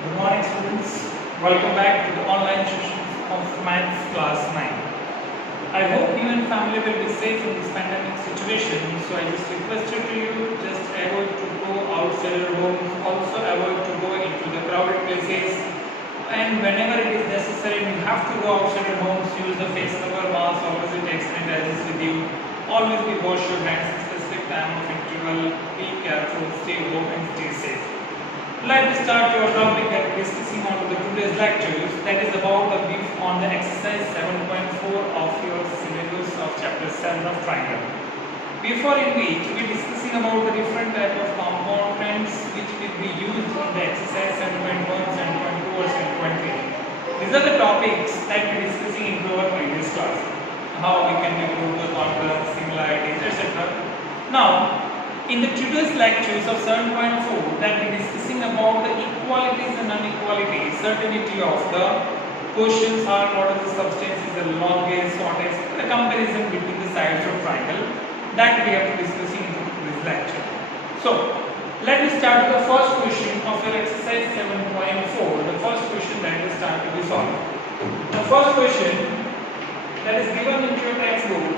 Good morning, students. Welcome back to the online session of Maths Class 9. I hope you and family will be safe in this pandemic situation. So I just requested to you, just avoid to go outside your home. Also avoid to go into the crowded places. And whenever it is necessary, you have to go outside your homes. Use the face cover, mask, always take sanitizers with you. Always be wash your hands at specific time of interval. Be careful, stay home and stay safe. Let's start your topic that we are discussing on the today's lectures, that is about the brief on the exercise 7.4 of your syllabus of chapter 7 of triangle. Before in which we are discussing about the different type of components which will be used in the exercise 7.1, 7.2 or 7.3. These are the topics that we are discussing in our previous class. How we can improve the contrast, similarities, etc. Now, in the today's lectures of 7.4, that we are discussing about the equalities and inequalities, certainty of the questions are what are the substances, the longest, shortest, the comparison between the sides of triangle, that we have to discuss in this lecture. So, let me start with the first question of your exercise 7.4. The first question that will start to be solved. The first question that is given in your textbook: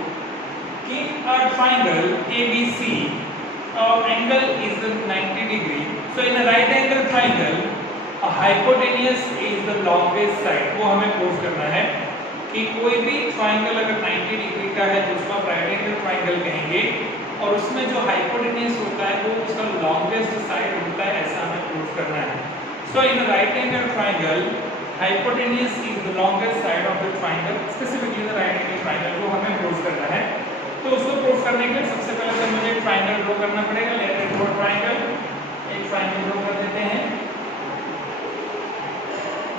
keep a triangle ABC. Our angle is 90 degree. So in a right angle triangle, a hypotenuse is the longest side. वो हमें prove करना है कि कोई भी triangle अगर 90 degree का है तो उसको आप राइट एंगल ट्राइंगल कहेंगे, और उसमें जो हाइपोटेन्यूज होता है वो उसका लॉन्गेस्ट साइड होता है, ऐसा हमें प्रूव करना है. So in right angle triangle hypotenuse is the longest side of the triangle, specifically the right angle triangle को हमें प्रूव करना है. तो उसको प्रूव करने के लिए सबसे पहले तो मुझे ट्राइंगल ड्रॉ करना पड़ेगा. Let us draw triangle. एक ट्राइंगल ड्रॉ कर देते हैं,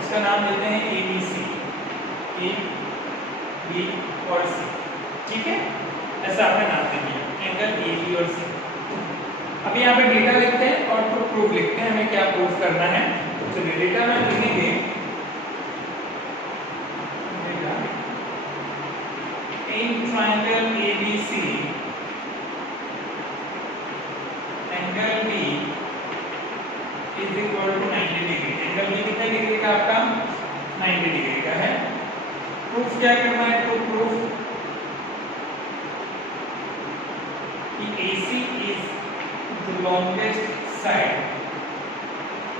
इसका नाम देते हैं ABC, A B और C. ठीक है, ऐसा आपने नाम दे दिया, एंगल AB और C. अब यहाँ पे डेटा लिखते हैं और टू प्रूफ लिखते हैं, हमें क्या प्रूफ करना है. चलिए डेटा में लिखेंगे in triangle ABC, angle B is equal to 90 degree. Angle B कितने डिग्री का आपका 90 डिग्री का है. प्रूफ क्या करना है? तो प्रूफ कि AC is the longest side.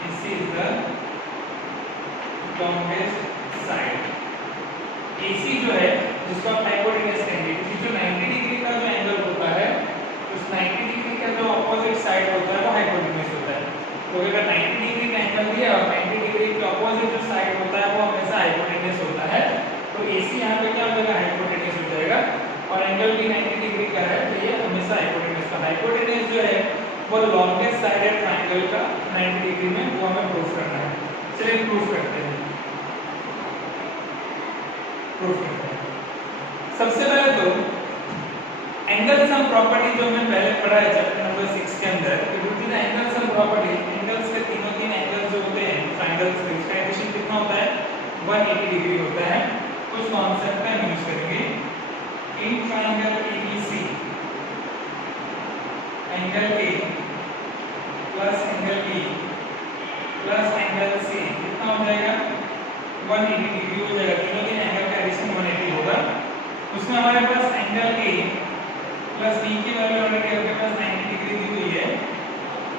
AC is the longest side. AC जो है जिसको आप हाइपोटेन्यूज कहेंगे, क्योंकि जो 90 डिग्री का जो एंगल होता है उस 90 डिग्री का जो अपोजिट साइड होता है वो हाइपोटेन्यूज होता है. तो अगर 90 डिग्री का एंगल दिया और 90 डिग्री के अपोजिट जो साइड होता है वो हमेशा हाइपोटेन्यूज होता है, तो AC यहाँ पे क्या हो जाएगा? हाइपोटेन्यूज हो जाएगा. और एंगल भी 90 डिग्री का है तो ये हमेशा हाइपोटेन्यूज का. हाइपोटेन्यूज जो है वो लॉन्गेस्ट साइड है ट्राइंगल का 90 डिग्री में, वो हमें प्रूफ करना है. चलिए प्रूफ करते हैं. प्रूफ करते हैं. सबसे पहले तो एंगल सम प्रॉपर्टी जो हमने पहले पढ़ा है चैप्टर नंबर 6 के अंदर, कि the angle sum property, angles के तीन एंगल्स जो होते हैं ट्रायंगल्स के, उसका एडिशन कितना होता है? 180 डिग्री होता है. उस कॉन्सेप्ट का हम यूज करेंगे. In triangle ABC, angle A plus angle B plus angle C कितना हो जाएगा? 180 डिग्री हो जाएगा. तीन एंगल का एडिशन 180 होगा. उसमें हमारे पास एंगल A प्लस B की वैल्यू ऑलरेडी आपके पास 90 डिग्री दी हुई है,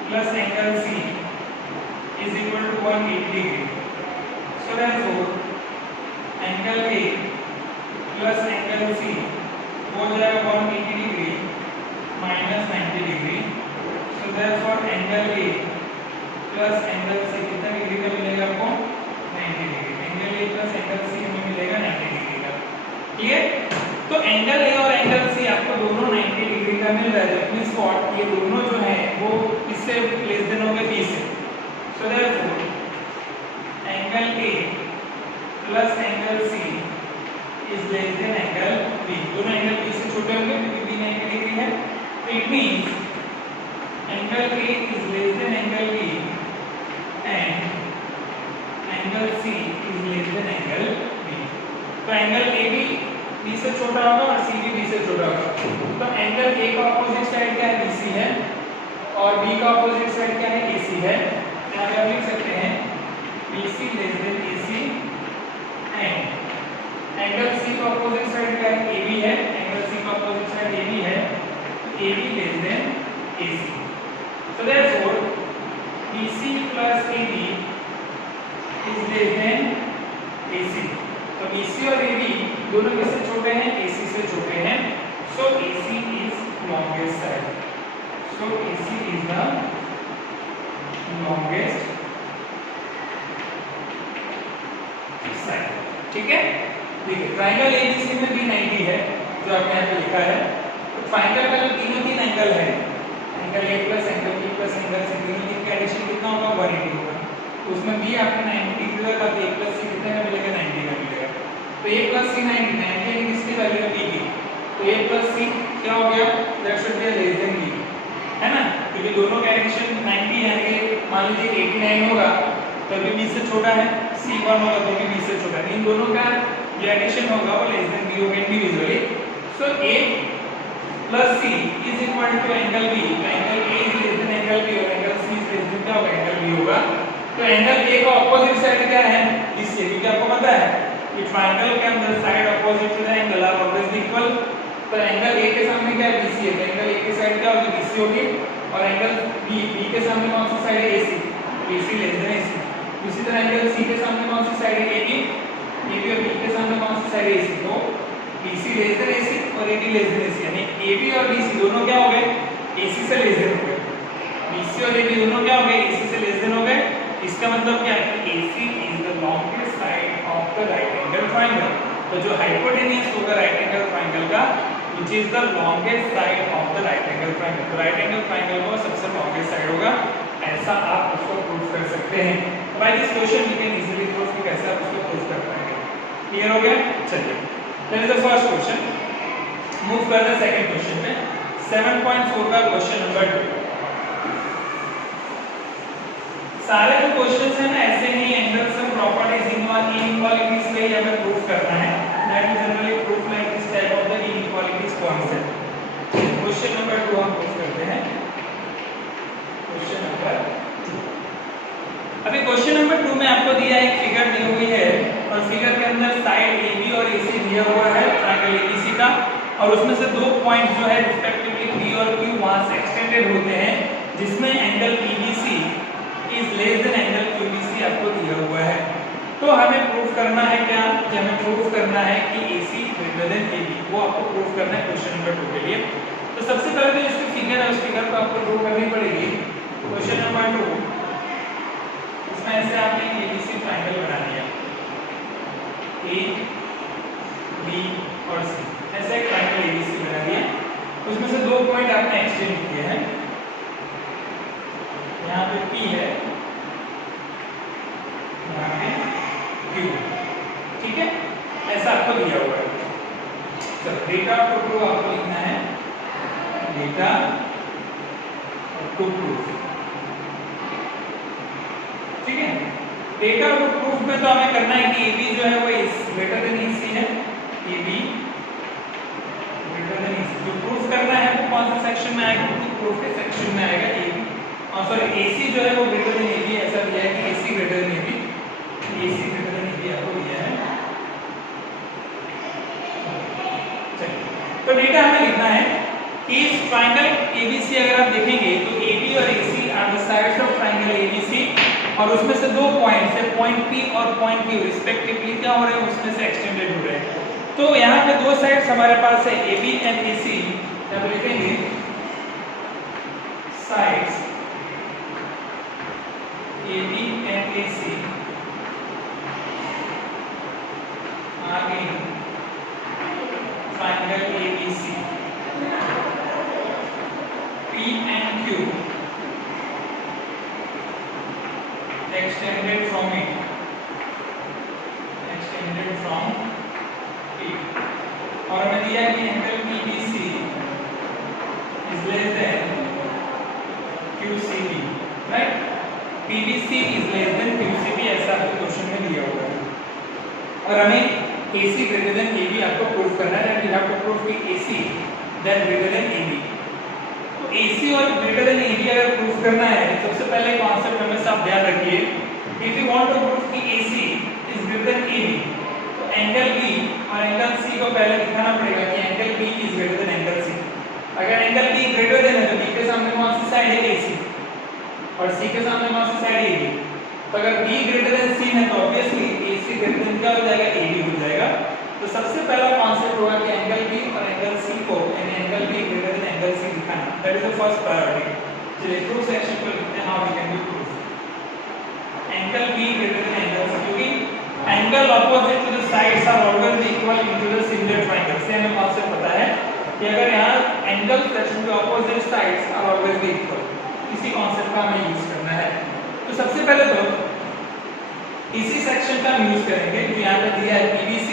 plus angle C is equal to 180 degree. So therefore angle A plus angle C हो जाएगा 180 degree minus 90 degree. So therefore angle A plus angle C कितना degree का मिलेगा आपको? 90 degree. Angle A plus angle C हमें मिलेगा 90 degree का. Clear? तो एंगल A और एंगल C आपको दोनों 90 डिग्री का मिल रहा है. दैट मींस व्हाट, ये दोनों जो हैं वो इससे लेस देन होंगे B से. सो therefore angle A plus angle C is less than angle B. दोनों एंगल B से छोटे होंगे क्योंकि B 90 डिग्री है. तो it means angle A is less than angle B and angle C is less than angle B. तो angle A भी B से छोटा होगा और C भी B से छोटा होगा. तो एंगल A का अपोजिट साइड क्या है? BC है, और B का अपोजिट साइड क्या है? AC है. यहाँ पे हम लिख सकते हैं BC less than AC and angle C का अपोजिट साइड क्या है, AB है, एंगल C का अपोजिट साइड AB है, AB less than AC। So therefore BC plus AB is less than AC। तो BC और AB दोनों किससे छोटे हैं, AC से छोटे हैं। So AC is longest side। So AC is the longest side। ठीक है, देखिए ट्राइंगल ABC में भी 90 है जो आपने यहाँ पे लिखा है। तो ट्राइंगल का जो तीन एंगल है, angle A plus angle B plus angle C, तीन का एडिशन कितना होगा, 180 होगा। उसमें भी आपने 90 डिग्री लगा तो A प्लस C कितने का मिलेगा, 90 का मिलेगा। तो A प्लस C 90 यानी किसकी वैल्यू है, B की। तो A प्लस C क्या हो गया, that should be less than B, है ना, क्योंकि दोनों का एडिशन 90 यानी कि मान लीजिए 89 होगा तो भी B से छोटा है, C1 होगा तो भी B से छोटा है। इन दोनों का जो एडिशन होगा वो लेस देन B होगा individually. So A plus C is equal to angle B, तो angle A is less than angle B और angle C is less than क्या होगा, एंगल B होगा। तो एंगल A का ऑपोजिट साइड क्या है, BC, क्योंकि आपको पता है कि ट्रायंगल के अंदर side opposite to the angle are always equal. तो एंगल A के सामने क्या है, BC है, तो एंगल A की साइड क्या होगी, BC होगी, और एंगल B के सामने कौन सी साइड है, AC, BC less than AC। इसी तरह एंगल C के सामने कौन सी साइड है, AB और B के सामने कौन सी साइड है, AC। तो BC लेस देन AC और AB लेस देन AC, यानी AB और BC दोनों क्या हो गए, AC से लेस देन हो गए। BC और AB दोनों क्या हो गए, AC से लेस देन हो गए। इसका मतलब क्या है कि AC is the longest side of the right angle triangle. तो जो हाइपोटेन्यूज होगा राइट एंगल ट्रायंगल का, which is the longest side of the right angle triangle, तो राइट एंगल ट्रायंगल का सबसे लॉन्गेस्ट साइड होगा, ऐसा आप उसको प्रूव कर सकते हैं। By this question we can easily prove कि कैसे आप उसको प्रूव कर पाएंगे। क्लियर हो गया, चलिए that is the first question. Move कर द सेकंड क्वेश्चन पे, 7.4 का क्वेश्चन नंबर 2। सारे जो क्वेश्चंस हैं ना ऐसे ही एंगल्स एंड प्रॉपर्टीज इनइक्वालिटीज पे ही हमें प्रूव करना है। That is generally proof like this type of the inequalities concept. Question number 2 हम प्रूव करते हैं। क्वेश्चन नंबर 2, अभी क्वेश्चन नंबर 2 में आपको दिया एक फिगर दी हुई है और फिगर के अंदर साइड AB और AC दिया हुआ है ट्रायंगल ABC का, और उसमें से दो पॉइंट जो है रिस्पेक्टिवली P और Q वहां से एक्सटेंडेड होते हैं, जिसमें angle PBC is less than angle QBC आपको दिया हुआ है। तो हमें प्रूव करना है क्या, कि हमें प्रूव करना है कि AC ग्रेटर देन AB, वो आपको प्रूव करना है क्वेश्चन नंबर 2 के लिए। तो सबसे पहले तो इसकी फिगर है, उस फिगर को आपको ड्रॉ करनी पड़ेगी। क्वेश्चन नंबर 2, इसमें ऐसे आपने ABC ट्रायंगल बना लिया, A B और C, ऐसे एक ट्रायंगल ABC बना दिया। उसमें से दो पॉइंट आपने एक्सटेंड किए हैं, यहाँ पे P है, यहाँ पे Q, ठीक है, ऐसा आपको दिया हुआ है। चलो डेटा टू प्रूफ आपको लिखना है, डेटा टू प्रूफ, ठीक है। डेटा टू प्रूफ में तो हमें करना है कि AB जो है वो ग्रेटर देन EC है, AB ग्रेटर देन EC। जो प्रूफ करना है वो कौन सा सेक्शन में आएगा, तो प्रूफ के सेक्शन में आएगा AB, और सॉरी AC जो है वो ग्रेटर देन AB, ऐसा दिया है कि AC greater than AB, AC greater than AB आपको दिया है। चलिए तो डेटा हमें लिखना है कि इस ट्रायंगल ABC अगर आप देखेंगे तो AB और AC are the sides of triangle ABC, और उसमें से दो पॉइंट्स है, पॉइंट P और पॉइंट Q रिस्पेक्टिवली क्या हो रहे हैं, उसमें से एक्सटेंडेड हो रहे हैं। तो यहाँ पे दो साइड्स हमारे पास है AB एंड AC, जब लिखेंगे sides AB and AC are in triangle ABC, P and Q extended from it, extended from it, और हमें दिया कि angle PBC is less than QCB, right? PBC is less than QCB, ऐसा आपको question में दिया हुआ है, और हमें AC greater than AB आपको प्रूफ करना है। वी हैव टू प्रूव कि AC that greater than AB। तो AC और greater than AB अगर प्रूफ करना है, सबसे पहले कॉन्सेप्ट हमेशा आप ध्यान रखिए if you want to prove कि AC is greater than AB, तो एंगल B और एंगल C को पहले दिखाना पड़ेगा कि angle B is greater than angle C। अगर एंगल B ग्रेटर देन है तो B के सामने कौन सी साइड है? AC, और C के सामने कौन सी साइड है? AB। तो अगर B ग्रेटर देन C है तो ऑब्वियसली AC ग्रेटर देन क्या हो जाएगा? AB हो जाएगा। तो सबसे पहला कॉन्सेप्ट होगा कि एंगल B और एंगल C को, यानी angle B greater than angle C दिखाना, that is the first priority. चलिए प्रूफ सेक्शन को लिखते हैं, how we can do proof angle B greater than angle C, क्योंकि angle opposite to the sides are always equal into the similar triangle. से हमें concept पता है कि अगर यहाँ एंगल सेक्शन के opposite sides are always equal, इसी कॉन्सेप्ट का हमें यूज करना है। तो सबसे पहले तो इसी सेक्शन का हम यूज करेंगे जो यहाँ पे दिया है, PBC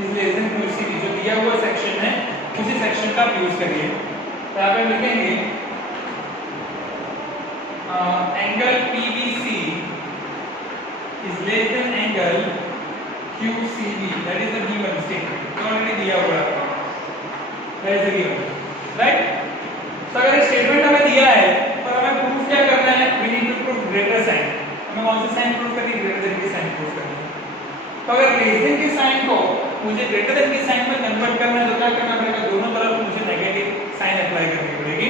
is less then QCD, जो दिया हुआ सेक्शन है उसी सेक्शन का आप यूज करिए। तो यहाँ पे लिखेंगे angle PBC is less than angle QCD, that is the given statement, तो ऑलरेडी दिया हुआ है, that is the given, right. तो अगर ये स्टेटमेंट हमें दिया है तो हमें प्रूफ क्या करना है? We need to proof greater sign. हमें कौन सा साइन प्रूफ करनी है? ग्रेटर देन की साइन प्रूफ करनी है। तो अगर लेस देन की साइन को मुझे ग्रेटर देन की साइन में कन्वर्ट करना है तो क्या करना पड़ेगा? दोनों तरफ मुझे नेगेटिव साइन अप्लाई करनी पड़ेगी।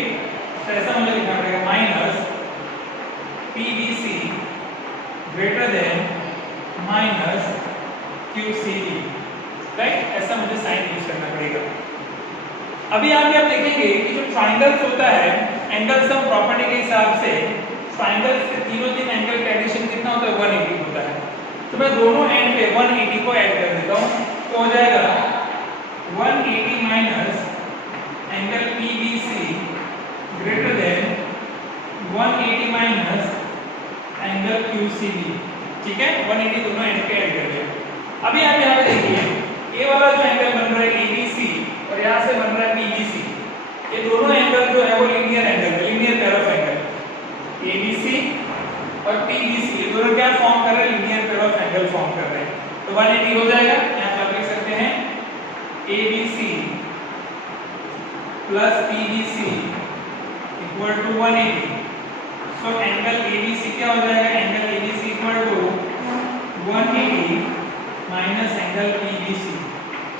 तो ऐसा मुझे लिखना पड़ेगा minus PBC greater than minus QCD, right. ऐसा मुझे साइन यूज करना पड़ेगा। अभी यहाँ पे आप देखेंगे कि जो ट्राइंगल्स होता है, एंगल सम प्रॉपर्टी के हिसाब से ट्राइंगल्स के तीनों एंगल का एडिशन कितना होता है? 180 होता है। तो मैं दोनों एंड पे 180 को ऐड कर देता हूँ, तो हो जाएगा 180 minus angle PBC greater than 180 minus angle QCD, ठीक है। 180 दोनों एंड पे ऐड कर दिया। अभी आप यहाँ पे देखिए, ये वाला जो एंगल बन रहा है ABC और यहाँ से बन रहा है PBC, ये दोनों एंगल जो है वो लीनियर एंगल है, linear pair of angle. ABC और PBC ये दोनों क्या फॉर्म कर रहे हैं? Linear pair of angle form कर रहे हैं। तो 180 हो जाएगा। यहाँ पे आप लिख सकते हैं ABC plus PBC equal to 180। So angle ABC क्या हो जाएगा? Angle ABC equal to 180 minus angle PBC,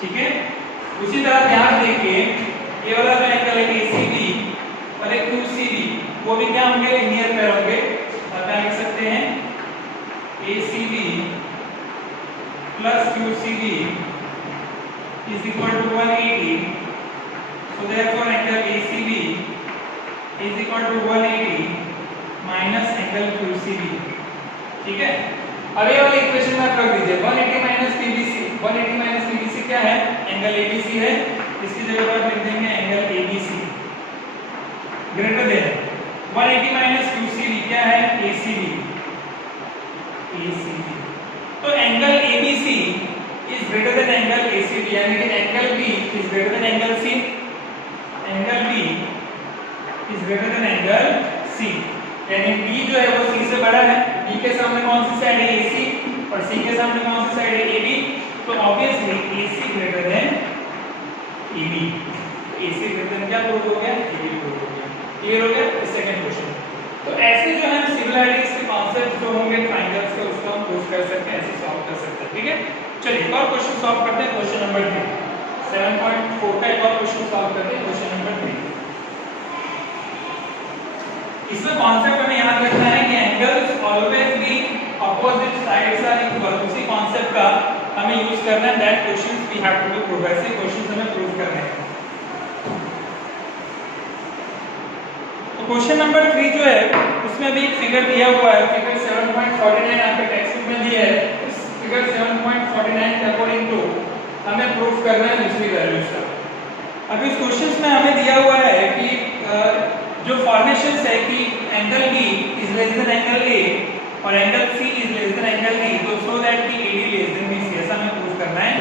ठीक है। उसी तरह ध्यान देखिए, ये वाला जो एंगल है ACB और एक QCD, वो भी क्या होंगे? लीनियर पेयर होंगे। आप क्या लिख सकते हैं? ACB plus QCD is equal to 180, so therefore angle ACB is equal to 180 minus angle QCD, ठीक है। अब ये वाली इक्वेशन में आप रख दीजिए 180 माइनस PBC, 180 माइनस PBC क्या है? एंगल ABC है, इसकी जगह पर लिख देंगे angle ABC greater than 180 minus QCD क्या है? ACB, ACB। तो angle ABC is greater than angle ACB, यानी कि angle B is greater than angle C, angle B is greater than angle C, यानी B जो है वो C से बड़ा है। B के सामने कौन सी साइड है? AC, और C के सामने कौन सी साइड है? AB। तो obviously AC greater than AB, AC greater than क्या प्रूव हो गया? AB प्रूव हो गया। क्लियर हो गया? Second question. तो ऐसे जो है सिमिलरिटीज के कॉन्सेप्ट जो होंगे ट्रायंगल्स के, उसको हम प्रूव कर सकते हैं, ऐसे सॉल्व कर सकते हैं, ठीक है। चलिए एक और क्वेश्चन सॉल्व करते हैं, क्वेश्चन नंबर 3, 7.4 का एक और क्वेश्चन सॉल्व करते हैं, क्वेश्चन नंबर 3। इसमें कॉन्सेप्ट हमें याद रखना है कि angles always be opposite sides are equal, उसी कॉन्सेप्ट का हमें यूज करना है। That questions we have to prove, ऐसे क्वेश्चंस हमें प्रूव करने हैं। तो क्वेश्चन नंबर 3 जो है उसमें भी एक फिगर दिया हुआ है, फिगर 7.49 आपके टेक्स्ट बुक में दिया है। इस फिगर 7.49 के अकॉर्डिंग टू हमें प्रूफ करना है दूसरी वैल्यूज का। अब इस क्वेश्चंस में हमें दिया हुआ है कि जो फॉर्मेशंस है कि angle B is less than angle A और angle C is less than angle D, तो सो दैट कि AD लेस देन BC, ऐसा हमें प्रूफ करना है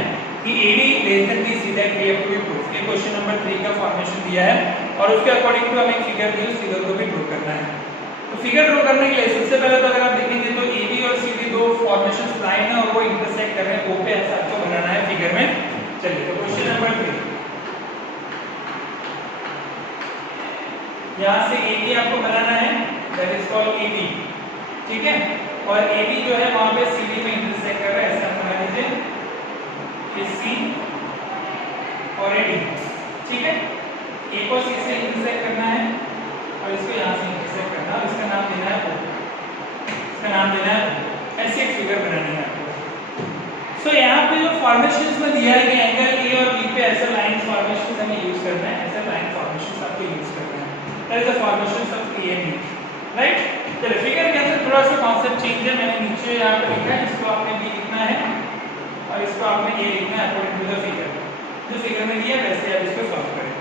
कि AD less than BC, that we have to be proof. ये question number 3 का फॉर्मेशन दिया है और उसके अकॉर्डिंग टू हमें फिगर दी, उस फिगर को भी ड्रॉ करना है। तो फिगर ड्रॉ करने के लिए सबसे पहले तो अगर आप देखेंगे तो AB और CD दो फॉर्मेशंस लाइन है और वो इंटरसेक्ट कर रहे हैं, वो पे ऐसा आपको बनाना है फिगर में। चलिए तो क्वेश्चन नंबर 3, यहाँ से AB आपको बनाना है, दैट इज कॉल्ड AB, ठीक है। और AB जो है वहां पे CD में इंटरसेक्ट कर रहा है, ऐसा बना लीजिए, ये C और AD, ठीक है। A को C से इंटरसेक्ट करना है और इसको यहाँ से इंटरसेक्ट करना है, इसका नाम देना है O, इसका नाम देना है O। ऐसी एक फिगर बनानी है आपको। सो यहाँ पे जो फॉर्मेशंस में दिया है कि एंगल A और B पे ऐसा लाइन फॉर्मेशंस हमें यूज करना है, ऐसा लाइन फॉर्मेशंस आपको यूज करना है, that is the formations of A and B, right. तो फिगर के अंदर थोड़ा सा कॉन्सेप्ट चेंज है, मैंने नीचे यहाँ पे लिखा है, इसको आपने B लिखना है और इसको आपने A लिखना है अकॉर्डिंग टू द फिगर, जो फिगर में दिया वैसे आप इसको सॉल्व करें।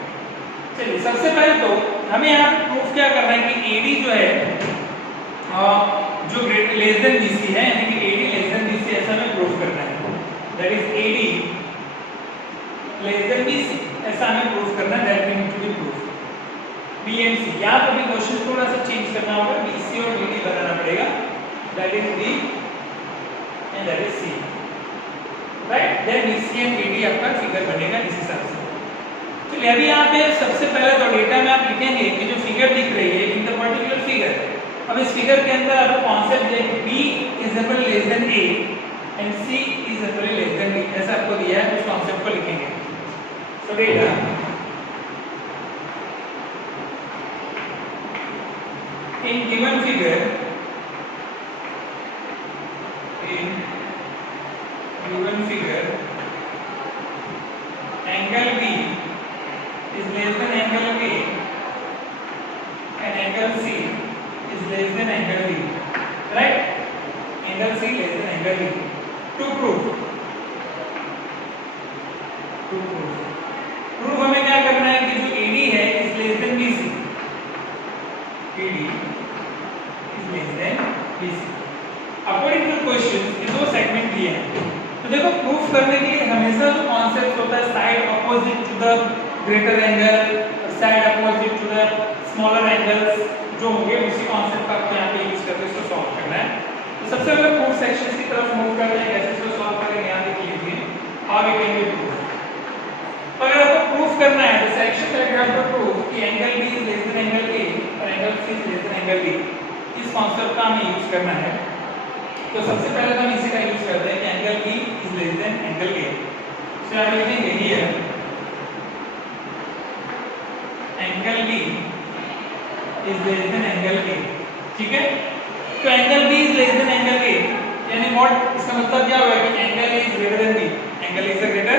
चलिए सबसे पहले तो हमें यहाँ पे प्रूफ क्या करना है कि AD जो है जो ग्रेटर लेस देन BC है, यानी कि AD लेस देन BC, ऐसा हमें प्रूफ करना है, that is AD less than BC, ऐसा हमें प्रूफ करना है, that we need to be proof. B and C, यहाँ पर भी क्वेश्चन थोड़ा सा चेंज करना होगा, BC और BD बनाना पड़ेगा, that is B and that is C, right. Then BC and AD आपका फिगर बनेगा इस हिसाब से। चलिए अभी यहाँ पे सबसे पहले तो डेटा में आप लिखेंगे कि जो फिगर दिख रही है इन द पर्टिकुलर फिगर, अब इस फिगर के अंदर आपको कॉन्सेप्ट है कि B is equal less than A and C is equal less than B, ऐसा आपको दिया है, उस कॉन्सेप्ट को लिखेंगे। सो data in given figure, in given figure angle B is less than angle A and angle C is less than angle B, right? Angle C less than angle B. To prove हमें क्या करना है कि जो AD है is less than BC, AD is less than BC. According to question ये दो segment दिए हैं, तो देखो प्रूफ करने के लिए हमेशा जो कॉन्सेप्ट होता है side opposite to the greater angle, side opposite to the smaller angles जो होंगे, उसी कॉन्सेप्ट का आपको यहाँ पे यूज करके इसको सॉल्व करना है। तो सबसे पहले प्रूफ सेक्शंस की तरफ मूव करते हैं, कैसे इसको सॉल्व करेंगे यहाँ देख लीजिए, how we can be proof. तो अगर आपको प्रूफ करना है तो section that have to prove कि angle B is less than angle A और angle C is less than angle B, इस कॉन्सेप्ट का हमें यूज करना है। तो सबसे पहले तो हम इसी का यूज करते हैं कि angle B is less than angle A। सो हम लिखेंगे here angle B is less than angle A, ठीक है। तो angle B is less than angle A, यानी व्हाट, इसका मतलब क्या हुआ कि angle A is greater then B, angle A is greater,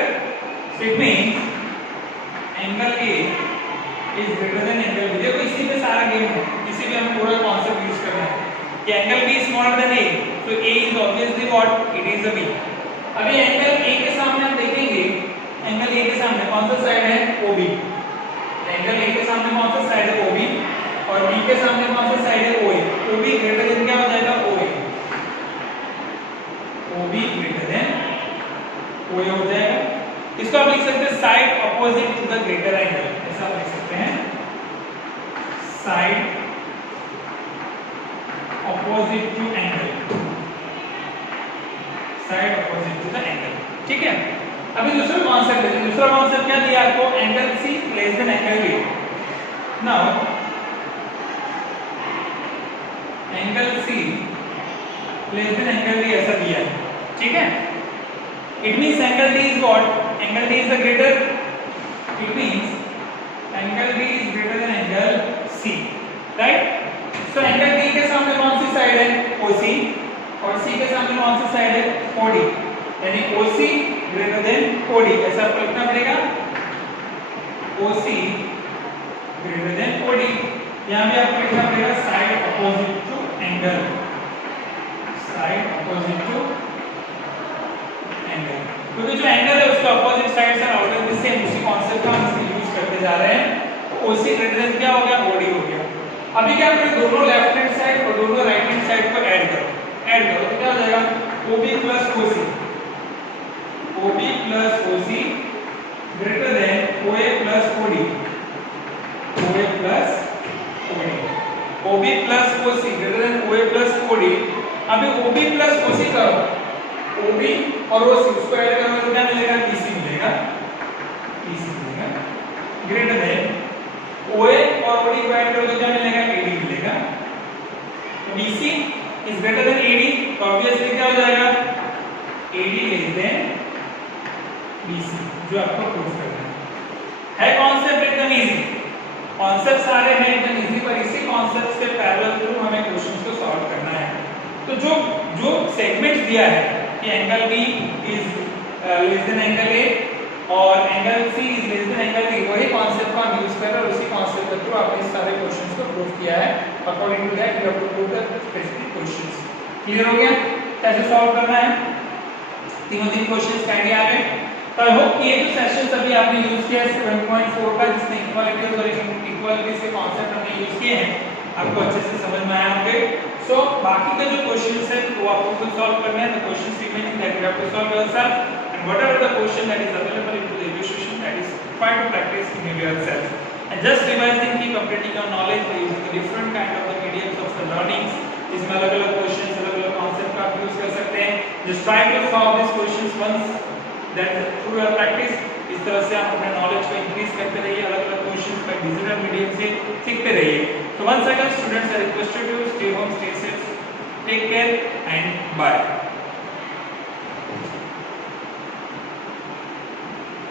so it means angle A is greater than angle B। देखो इसी पे सारा गेम है, इसी पे हमें पूरा कांसेप्ट यूज करना है कि angle B smaller than A, तो A is obviously what, it is a B। अभी एंगल A के सामने हम देखेंगे, एंगल A के सामने कौन सा साइड है, OB। एंगल A के सामने कौन सा साइड है, OB, और B के सामने कौन सा साइड है, OA। OB ग्रेटर देन क्या हो जाएगा, OA, OB greater than OA हो जाएगा। इसको आप लिख सकते हैं side opposite to the greater angle, ऐसा आप लिख सकते हैं, side opposite to angle, side opposite to the angle, ठीक है। अभी दूसरा कॉन्सेप्ट है, दूसरा कॉन्सेप्ट क्या दिया आपको, angle C less than angle B। Now angle C less than angle B ऐसा दिया है, ठीक है। It means angle D is what, angle D is the greater, it means angle D is greater than angle C, right. So angle D के सामने कौन सी side है, OC, और C के सामने कौन सी साइड है, OD, यानी OC ग्रेटर देन OD, ऐसा आपको लिखना पड़ेगा, OC ग्रेटर देन OD। यहाँ भी आपको लिखना पड़ेगा side opposite to angle, side opposite to angle, क्योंकि जो एंगल है उसका अपोजिट साइड से ऑलरेडी सेम, उसी कांसेप्ट का हम इसमें यूज करते जा रहे हैं। तो OC ग्रेटर देन क्या हो गया, OD हो गया। अभी क्या करें, दोनों लेफ्ट हैंड साइड और दोनों राइट हैंड साइड को ऐड करो, तो क्या हो जाएगा, OB plus OC, OB plus OC greater than OA plus OD, OA plus OD, OB plus OC greater than OA plus OD। अभी OB प्लस OC करो, OB और OC उसको ऐड करोगे तो क्या मिलेगा, BC मिलेगा, BC मिलेगा, ग्रेटर देन OA और OD को ऐड करोगे तो क्या मिलेगा, AD मिलेगा। तो BC is greater then AD, तो ऑब्वियसली क्या हो जाएगा, AD लेस देन BC, जो आपको प्रूव करना है कॉन्सेप्ट एकदम इजी, कॉन्सेप्ट सारे हैं एकदम इजी, पर इसी कॉन्सेप्ट्स के पैरेलल थ्रू हमें क्वेश्चंस को सॉल्व करना है। तो जो सेगमेंट्स दिया है कि angle B is less than angle A और angle C is less than angle D, वही कॉन्सेप्ट को हम यूज कर रहे हैं और उसी कॉन्सेप्ट के थ्रू आपने इस सारे क्वेश्चंस को प्रूव किया है। According to that you have to prove the specific questions. Clear हो गया कैसे सॉल्व करना है, तीन क्वेश्चंस का आइडिया आ गए। तो आई होप ये जो सेशंस अभी आपने यूज किया है 7.4 का, जिसमें इक्वालिटीज और इक्वालिटीज के कॉन्सेप्ट हमने यूज किए हैं, आपको अच्छे से समझ में आया होंगे। सो बाकी के जो क्वेश्चंस हैं वो आपको खुद सॉल्व करना है, the questions remaining that you have to solve yourself, and whatever the question that is available into the evaluation, that is try to practice in yourself and just revising, keep updating your knowledge by using the different kind of the mediums of the learnings। इसमें अलग-अलग questions, अलग-अलग concept का आप use कर सकते हैं। just try to solve these questions once, that through your practice, इस तरह से आप अपने नॉलेज को इंक्रीज करते रहिए, अलग-अलग क्वेश्चंस का डिजिटल मीडियम से सीखते रहिए। so once again students, I request you to stay home, stay safe, take care and bye।